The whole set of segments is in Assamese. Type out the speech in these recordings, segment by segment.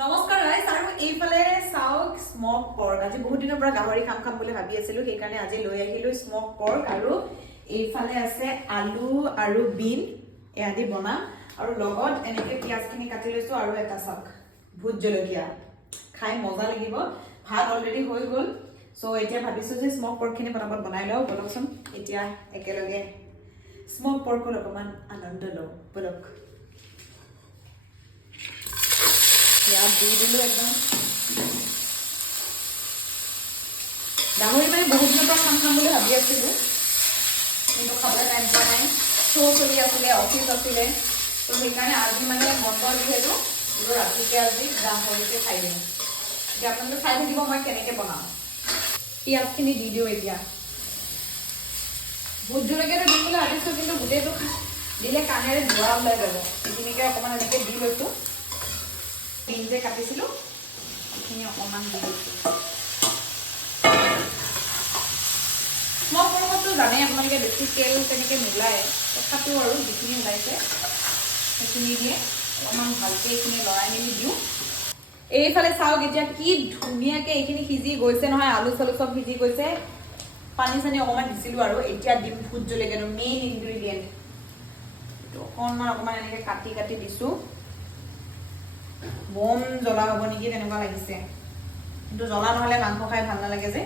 নমস্কাৰ গাইস আৰু এইফালে চাওক স্মক পৰ্ক আজি বহুত দিনৰ পৰা গাহৰি খাম বুলি ভাবি আছিলো সেই কাৰণে আজি লৈ আহিলো স্মক পৰ্ক আৰু এইফালে আছে আলু আৰু বিন এআদি বনা আৰু লগত এনেকে পিয়াজখিনি কাটি লৈছো আৰু এটা চাওক ভুত জলকীয়া খাই মজা লাগিব ভাত অলৰেডি হৈ গল সো এতিয়া ভাবিছো যে স্মক পৰ্কখিনি পটাপট বনাই লও বলকচোন এতিয়া একেলগে স্মক পৰ্কৰ অকমান আনন্দ লও বলক यार दी दिलो एकदम गाहरी मैं बहुत दिन पर खाम बोले भाबी आছিলো কিন্তু খাবলৈ টাইম পোৱা নাই শো চলি আছিলে অফিস আছিলে তো সেইকাৰণে আজি মানে বন্ধৰ যেহেতু পুৰো ৰাতিকে আজি গাহৰিকে খাই দিম যে আপোনালোকে খাই থাকিব মই কেনেকে বনাও পিয়াজখিনি দি দিও এতিয়া ভুত জলকীয়াটো দিবলৈ ভাবিছো কিন্তু গোটেইটো দিলে কানেৰে ধোৱা ওলাই যাব এইখিনিকে অকমান এনেকে দি লৈছো পিনজে কাটিছিলো এখিনি অকমান দি দিছো স্মক পৰ্কটো জানে আপোনালোকে বেছি তেল তেনেকে মিলাই তথাপিও আৰু যিখিনি ওলাইছে সেইখিনি দিয়ে অকমান ভালকে এইখিনি লৰাই মেলি দিও এইফালে চাওক এতিয়া কি ধুনীয়াকে এইখিনি সিজি গৈছে নহয় আলু চালু সব সিজি গৈছে পানী চানি অকমান দিছিলো আৰু এতিয়া দিম ভুত জলকীয়াটো মেইন ইনগ্ৰেডিয়েন্ট তো অকমান এনেকে কাটি কাটি দিছো বম জ্বলা হ'ব নেকি তেনেকুৱা লাগিছে কিন্তু জ্বলা নহলে মাংস খাই ভাল নালাগে যে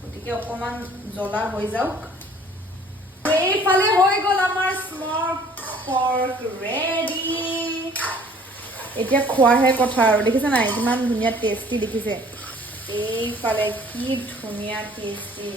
গতিকে অকমান জ্বলা হৈ যাওক এইফালে হৈ গল আমাৰ স্মক পৰ্ক ৰেডি এতিয়া খোৱাহে কথা আৰু দেখিছে নাই কিমান ধুনীয়া টেষ্টি দেখিছে এইফালে কি ধুনীয়া টেষ্টি